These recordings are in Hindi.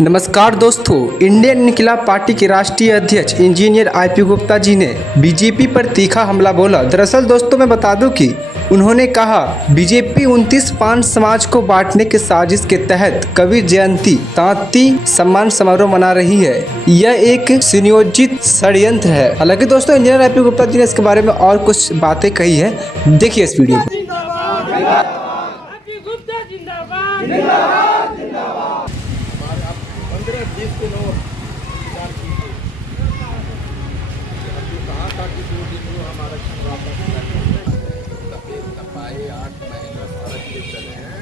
नमस्कार दोस्तों, इंडियन इनकलाब पार्टी के राष्ट्रीय अध्यक्ष इंजीनियर आईपी गुप्ता जी ने बीजेपी पर तीखा हमला बोला। दरअसल दोस्तों मैं बता दूं कि उन्होंने कहा बीजेपी 29 पान समाज को बांटने के साजिश के तहत कबीर जयंती तांती सम्मान समारोह मना रही है। यह एक सुनियोजित षड्यंत्र है। हालांकि दोस्तों इंजीनियर आईपी गुप्ता जी ने इसके बारे में और कुछ बातें कही है, देखिए इस वीडियो को। कहा था कि 2 दिन में हमारा तपाए 8 महीने सड़क पे चले हैं।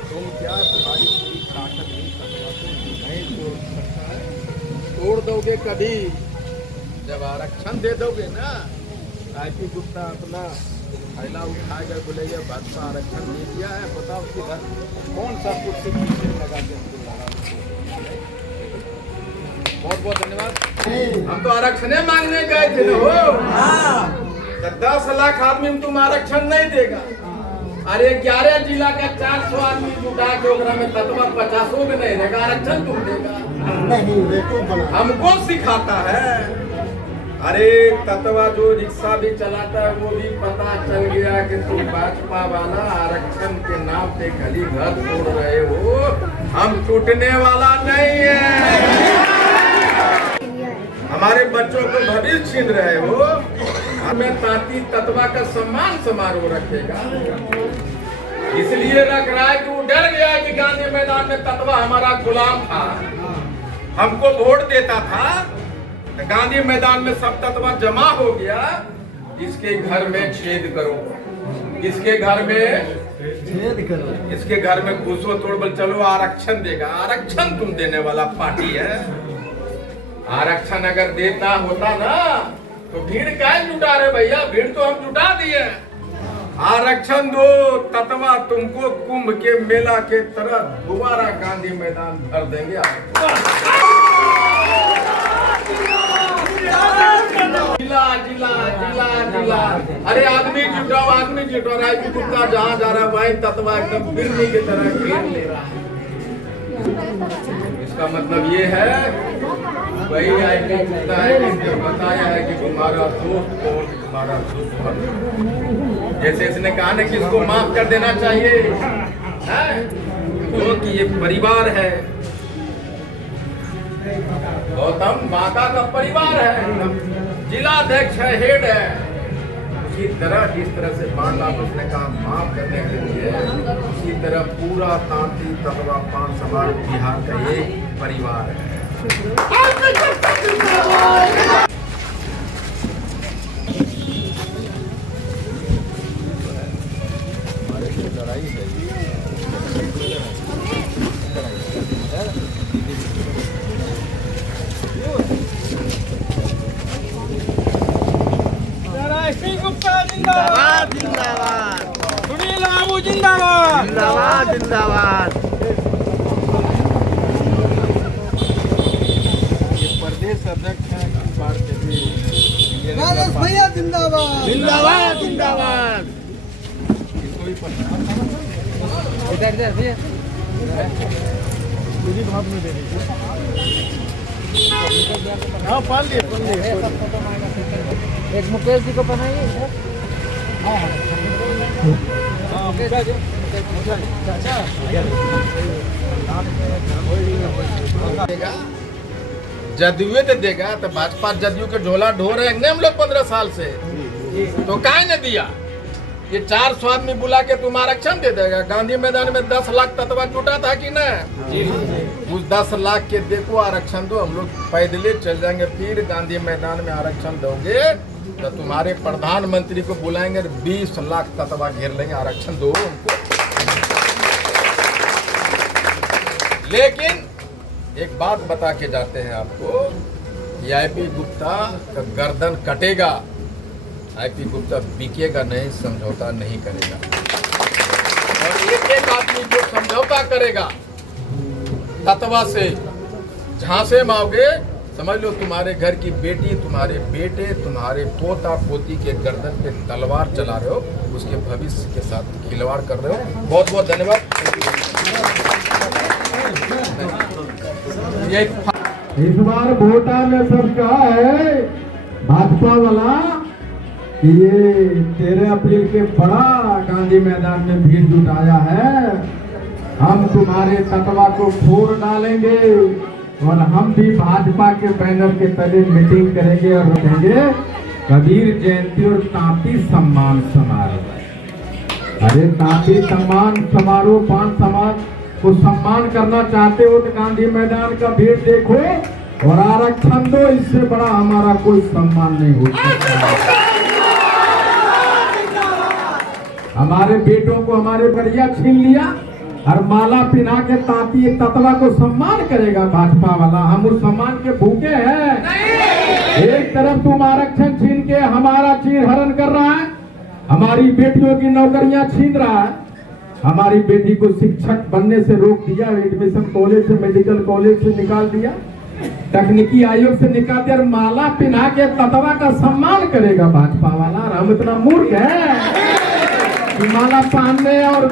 तुम क्या, तुम्हारी पूरी ताकत नहीं सकता, तुम नहीं तोड़ सकता है। तोड़ दोगे कभी जब आरक्षण दे दोगे ना। आईपी गुप्ता अपना थैला उठाकर बोले ये भाजपा आरक्षण दे दिया है, बताओ किधर कौन सा कुर्सी पीछे लगा के हमको लगा। बहुत बहुत धन्यवाद। हम तो आरक्षण मांगने गए थे ना हो। 10 लाख आदमी में तुम आरक्षण नहीं देगा। अरे 11 जिला का 400 आदमी जुटा के ओकरा में तत्वा 50 में नहीं देगा, आरक्षण तुम देगा नहीं। हमको सिखाता है। अरे तत्वा जो रिक्शा भी चलाता है वो भी पता चल गया कि तुम भाजपा वाला आरक्षण के नाम पे गली घर तोड़ रहे हो। हम टूटने वाला नहीं है। हमारे बच्चों को भविष्य छीन रहे हो। हमें तांती तत्वा का सम्मान समारोह रखेगा, इसलिए रख रहा है कि वो डर गया कि गांधी मैदान में तत्वा हमारा गुलाम था, हमको वोट देता था। तो गांधी मैदान में सब तत्वा जमा हो गया। इसके घर में छेद करो, इसके घर में छेद करो, इसके घर में घुसो तोड़, चलो आरक्षण देगा। आरक्षण तुम देने वाला पार्टी है। आरक्षण अगर देता होता ना तो भीड़ काहे जुटा रहे भैया, भीड़ तो हम जुटा दिए। आरक्षण दो, तत्वा तुमको कुंभ के मेला के तरह दोबारा गांधी मैदान भर देंगे। जिला जिला जिला जिला, अरे आदमी जुटाओ, आदमी जुटाओ। आईपी गुप्ता जहाँ जा रहा है वही तत्वा एकदम बिल्ली की तरह घेर ले रहा है। इसका मतलब ये है वही आईपी गुप्ता है जिसने बताया है कि तुम्हारा दोस्त कौन, तुम्हारा दुश्मन। जैसे इसने कहा ना कि इसको माफ कर देना चाहिए, क्योंकि ये परिवार है। गौतम माता का परिवार है, जिलाध्यक्ष है, हेड है। उसी तरह जिस तरह से पान आपस ने कहा माफ करने के लिए, उसी तरह पूरा तांती तत्वा पान समाज बिहार का एक परिवार है। लड़ाई है जिंदाबाद जिंदाबाद, सुनील बाबू जिंदाबाद जिंदाबाद जिंदाबाद। ये प्रदेश अध्यक्ष हैं इस बार के भी भैया जिंदाबाद जिंदाबाद जिंदाबाद। इसको भी पता हाँ पाल लिए। एक मुकेश जी को बनाइए इधर। जदयू तो देगा, तो भाजपा जदयू के ढोला ढो रहे हैं हम लोग 15 साल से, तो काहे न दिया। ये 400 आदमी बुला के तुम आरक्षण दे देगा। गांधी मैदान में 10 लाख तत्वा जुटा था कि न, उस 10 लाख के देखो आरक्षण दो। हम लोग पैदल चल जाएंगे, फिर गांधी मैदान में आरक्षण दोगे तो तुम्हारे प्रधानमंत्री को बुलाएंगे, 20 लाख तत्वा घेर लेंगे। आरक्षण दो उनको। लेकिन एक बात बता के जाते हैं आपको, ये आईपी गुप्ता का गर्दन कटेगा। आईपी गुप्ता बिकेगा नहीं, समझौता नहीं करेगा। और एक आदमी जो समझौता करेगा तत्वा से, झांसे में आओगे, समझ लो तुम्हारे घर की बेटी, तुम्हारे बेटे, तुम्हारे पोता पोती के गर्दन पे तलवार चला रहे हो, उसके भविष्य के साथ खिलवाड़ कर रहे हो। बहुत बहुत धन्यवाद। ये इस बार वोटा में सब कहा है भाजपा वाला कि ये 13 अप्रैल के बड़ा गांधी मैदान में भीड़ जुटाया है, हम तुम्हारे तत्वा को फोड़ डालेंगे और हम भी भाजपा के बैनर के तले मीटिंग करेंगे और रखेंगे कबीर जयंती और तांती सम्मान समारोह। अरे तांती सम्मान समारोह, पान समाज को सम्मान करना चाहते हो तो गांधी मैदान का भीड़ देखो और आरक्षण दो, इससे बड़ा हमारा कोई सम्मान नहीं हो सकता। हमारे बेटों को हमारे बढ़िया छीन लिया और माला पिना के तांती तत्वा को सम्मान करेगा भाजपा वाला। हम उस सम्मान के भूखे हैं। एक तरफ तुम आरक्षण छीन के हमारा चीर हरण कर रहा है, हमारी बेटियों की नौकरियां छीन रहा है, हमारी बेटी को शिक्षक बनने से रोक दिया, एडमिशन कॉलेज से मेडिकल कॉलेज से निकाल दिया, तकनीकी आयोग से निकाल दिया और माला पिना के तत्वा का सम्मान करेगा भाजपा वाला। और हम इतना मूर्ख है कि माला पहनने और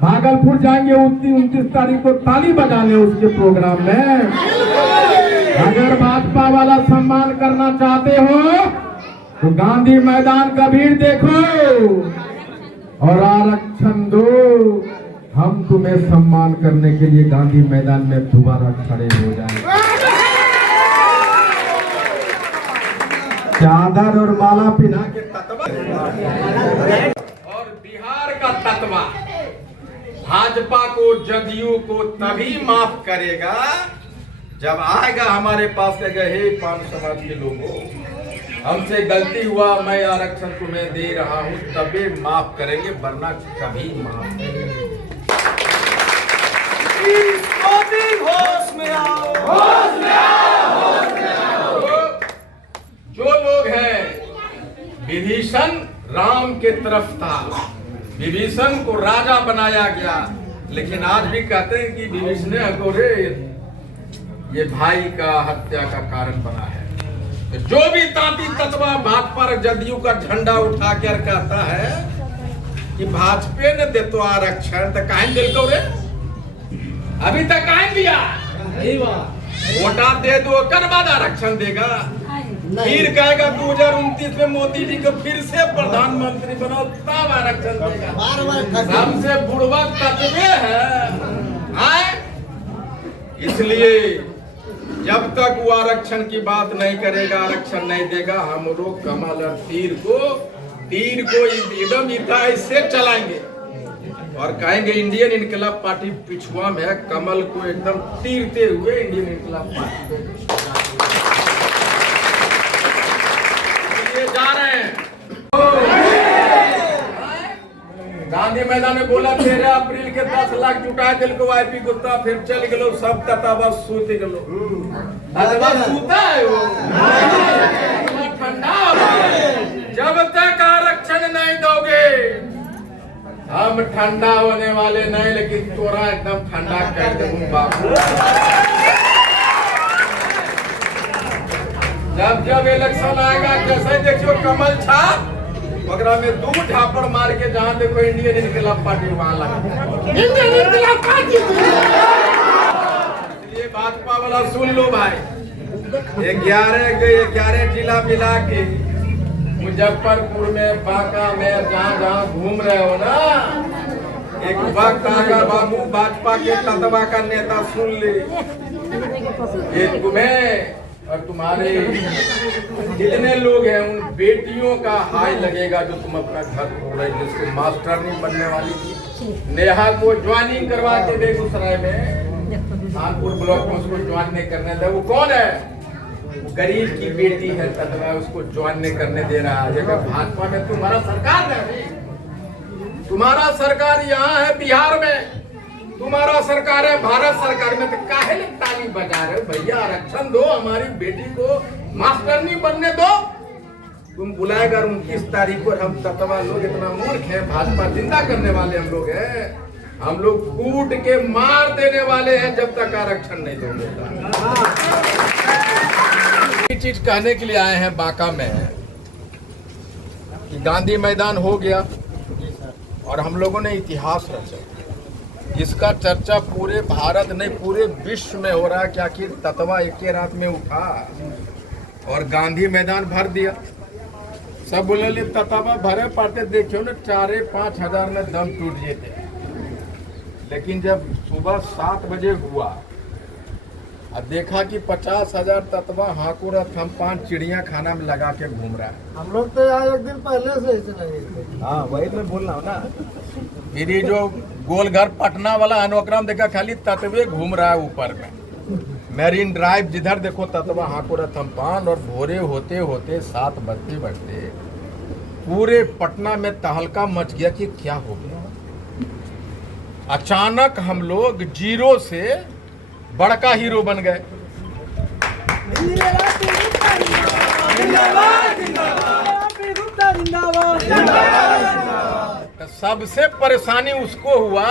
भागलपुर जाएंगे 29 तारीख को ताली बजाने उसके प्रोग्राम में। अगर भाजपा वाला सम्मान करना चाहते हो तो गांधी मैदान का भीड़ देखो और आरक्षण दो, हम तुम्हें सम्मान करने के लिए गांधी मैदान में दोबारा खड़े हो जाएंगे। चादर और माला पिना के तत्वा और बिहार का तत्वा भाजपा को, जदयू को तभी माफ करेगा जब आएगा हमारे पास कहेगा, हे पान समाज के लोगों, हमसे गलती हुआ, मैं आरक्षण तुम्हें दे रहा हूं, तभी माफ करेंगे, वरना कभी माफ करेंगे। होश में आओ, होश में आओ, होश में आओ। जो लोग हैं, विभीषण राम के तरफ था, विभीषण को राजा बनाया गया, लेकिन आज भी कहते हैं कि विभीषण अघोरे ये भाई का हत्या का कारण बना है। तो जो भी तांती तत्वा भाजपा जदयू का झंडा उठा कर कहता है कि भाजपा ने दे तो आरक्षण, तो काहे दिल को रे, अभी तक काहे दिया, वोटा दे दो कर बाद आरक्षण देगा, फिर कहेगा 2029 में मोदी जी को फिर से प्रधानमंत्री बनाओ तब आरक्षण देगा। हमसे बुढ़वा तत्वे है। इसलिए जब तक वो आरक्षण की बात नहीं करेगा, आरक्षण नहीं देगा, हम लोग कमल और तीर को एकदम इताई से चलाएंगे और कहेंगे इंडियन इनकलाब पार्टी पिछुआ में है, कमल को एकदम तीरते हुए इंडियन इनकलाब पार्टी जा रहे हैं। गांधी मैदान में बोला 13 अप्रैल के 10 लाख जुटा दिल को वाईपी गुप्ता, फिर चल गलो सब ततावा सूत गलो। सूता है वो ठंडा। जब तक आरक्षण नहीं दोगे हम ठंडा होने वाले नहीं, लेकिन तोरा एकदम ठंडा कर दूंगा बाबू। जब इलेक्शन आएगा, जैसे देखियो कमल छाप वगैरह में 2 झापड़ मार के जहाँ देखो इंडियन इनकलाब पार्टी वहां लगा। इंडियन इनकलाब पार्टी ये भाजपा वाला सुन लो भाई, 11 जिला मिला के मुजफ्फरपुर में, बांका में, जहाँ घूम रहे हो ना, एक वक्त आगा बाबू भाजपा के तत्वा का नेता सुन ले, ये तुम्हें और तुम्हारे जितने लोग हैं उन बेटियों का हाय लगेगा जो तुम अपना घर छोड़ रहे, जिसको मास्टर नहीं बनने वाली थी, नेहा को ज्वाइनिंग करवा के बेगूसराय में कानपुर ब्लॉक में उसको ज्वाइन नहीं करने दे। वो कौन है? गरीब की बेटी है तत्वा, उसको ज्वाइन नहीं करने दे रहा है। अगर भाजपा में तुम्हारा सरकार है, तुम्हारा सरकार यहाँ है बिहार में, तुम्हारा सरकार है भारत सरकार में, तो काहे लिए ताली बजा रहे हो भैया? आरक्षण दो, हमारी बेटी को मास्टर नहीं बनने दो। तुम बुलाएगा 29 तारीख को, हम तत्वा लोग इतना मूर्ख है, भाजपा जिंदा करने वाले हम लोग हैं, हम लोग कूट के मार देने वाले हैं जब तक आरक्षण नहीं दोगे। ये चीज कहने के लिए आए हैं बांका में कि गांधी मैदान हो गया और हम लोगों ने इतिहास रचा। जिसका चर्चा पूरे भारत नहीं पूरे विश्व में हो रहा है कि आखिर ततवा एक ही रात में उठा और गांधी मैदान भर दिया। सब बोले ततवा भरे पाते देखियो ना 4-5 हजार में दम टूट जेते। लेकिन जब सुबह 7 बजे हुआ और देखा कि 50,000 ततवा हाकुरत हम 5 चिड़िया खाना में लगा के घूम रहा है। हम लोग तो यहाँ एक दिन पहले से ऐसे नहीं। हाँ वही मैं बोल रहा हूँ ना। मेरी जो गोलघर पटना वाला अनुक्रम देखा खाली तत्वे घूम रहा है ऊपर में। मैरीन ड्राइव जिधर देखो ततवा हाकुरत हम 5 और भोरे होते होते 7 बजते पूरे पटना में तहलका मच गया कि क्या हो गया। अचानक हम लोग जीरो से बड़का हीरो बन गए। सबसे परेशानी उसको हुआ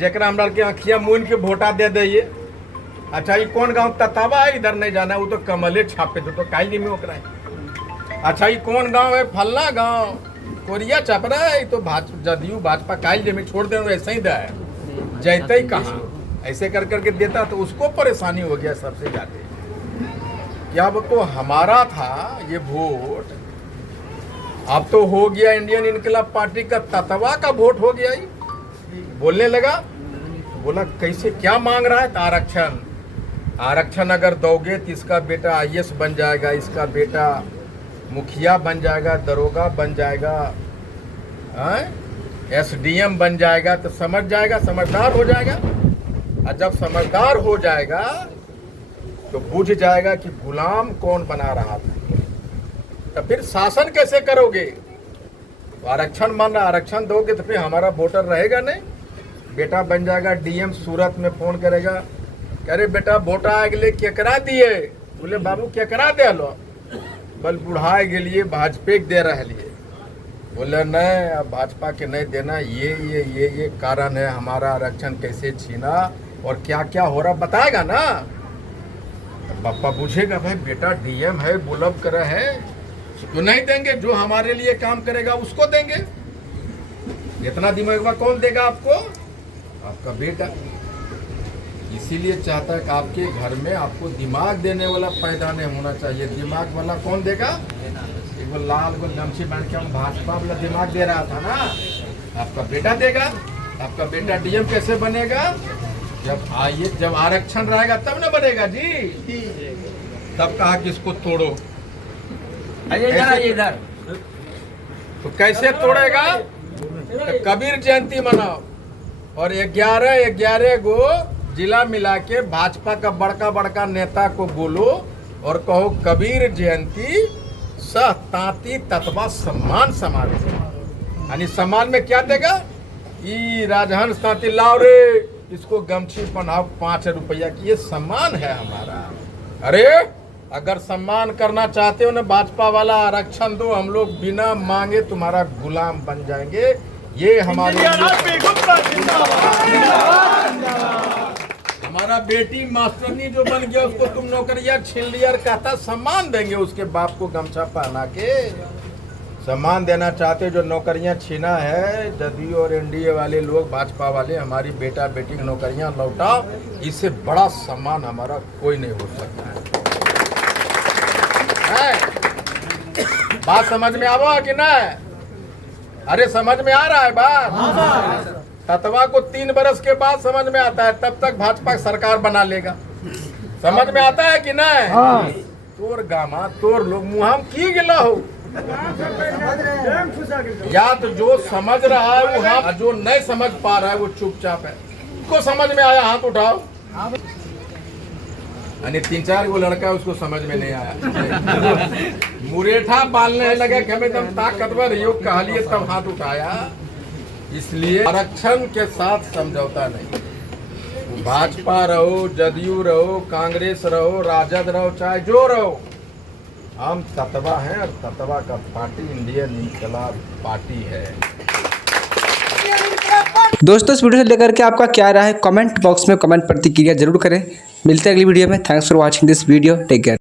जेकरा हमरा के आँखिया मून के वोटा दे दिए। अच्छा ये कौन गांव ततावा है, इधर नहीं जाना, वो तो कमले छापे तो काली में ओकरा है। अच्छा ये कौन गांव है, फलना गांव कोरिया छापरा है, तो जदयू भाजपा काली में छोड़ दे ऐसे ही है जैते ही कहा ऐसे कर करके देता। तो उसको परेशानी हो गया सबसे ज्यादा क्या अब तो हमारा था ये वोट, अब तो हो गया इंडियन इनकलाब पार्टी का ततवा का वोट हो गया। ही बोलने लगा, बोला कैसे क्या मांग रहा है, तो आरक्षण। आरक्षण अगर दोगे तो इसका बेटा आईएएस बन जाएगा, इसका बेटा मुखिया बन जाएगा, दरोगा बन जाएगा, एसडीएम बन जाएगा, तो समझ जाएगा, समझदार हो जाएगा। और जब समझदार हो जाएगा तो बुझ जाएगा कि गुलाम कौन बना रहा था। तो फिर शासन कैसे करोगे, तो आरक्षण मान रहा, आरक्षण दोगे तो फिर हमारा वोटर रहेगा नहीं। बेटा बन जाएगा डीएम, सूरत में फोन करेगा, कह रहे बेटा वोट आए गए केकरा दिए, बोले बाबू केकरा दे लो, बल बुढ़ाए के लिए भाजपा के दे रहे लिए। बोले नहीं अब भाजपा के नहीं देना, ये कारण है हमारा आरक्षण कैसे छीना और क्या क्या हो रहा बताएगा ना। पापा पूछेगा भाई बेटा डीएम है, बुलब कर है, तो नहीं देंगे, जो हमारे लिए काम करेगा उसको देंगे। इतना दिमाग कौन देगा आपको, आपका बेटा। इसीलिए चाहता है कि आपके घर में आपको दिमाग देने वाला पैदा नहीं होना चाहिए। दिमाग वाला कौन देगा, वो लाल को गमछी बांध के हम भाजपा वाला दिमाग दे रहा था ना, आपका बेटा देगा। आपका बेटा डीएम कैसे बनेगा, जब आरक्षण रहेगा तब ना बनेगा जी। तब कहा कि इसको तोड़ो, इधर तो कैसे तोड़ेगा, तो कबीर जयंती मनाओ और 11 गो जिला मिला के भाजपा का बड़का बड़का नेता को बोलो और कहो कबीर जयंती सह तांती ततवा सम्मान समारोह। यानी सम्मान में क्या देगा, ई राजहंस तांती लाओ रे, इसको गमछी पहनाओ 5 रुपया की, ये सम्मान है हमारा। अरे अगर सम्मान करना चाहते हो ना भाजपा वाला, आरक्षण दो, हम लोग बिना मांगे तुम्हारा गुलाम बन जाएंगे। ये हमारे हमारा बेटी मास्टरनी जो बन गया उसको तुम नौकरियां छीन लिया और कहता सम्मान देंगे उसके बाप को गमछा पहना के। सम्मान देना चाहते जो नौकरियां छीना है जदयू और एनडीए वाले लोग, भाजपा वाले, हमारी बेटा बेटी की नौकरियां लौटाओ, इससे बड़ा सम्मान हमारा कोई नहीं हो सकता है। बात समझ में आवा कि नहीं, अरे समझ में आ रहा है बात। ततवा को 3 बरस के बाद समझ में आता है, तब तक भाजपा सरकार बना लेगा। समझ में आता है कि नहीं, तोर गामा तोर लोग मुँह की गिला हो, या तो जो समझ रहा है वो हाँ, जो नहीं समझ पा रहा है वो चुपचाप है। को समझ में आया हाथ उठाओ। यानी 3-4 वो लड़का उसको समझ में नहीं आया, मुरेठा बालने लगे कि हमें एकदम ताकतवर योग कहा लिए, तब हाथ उठाया। इसलिए आरक्षण के साथ समझौता नहीं। भाजपा रहो, जदयू रहो, कांग्रेस रहो, राजद रहो, चाहे जो रहो, हम ततवा हैं और ततवा का पार्टी इंडियन इनकलाब पार्टी है। दोस्तों इस वीडियो से लेकर के आपका क्या राय है, कमेंट बॉक्स में कमेंट प्रतिक्रिया जरूर करें। मिलते हैं अगली वीडियो में। Thanks for watching this video, take care.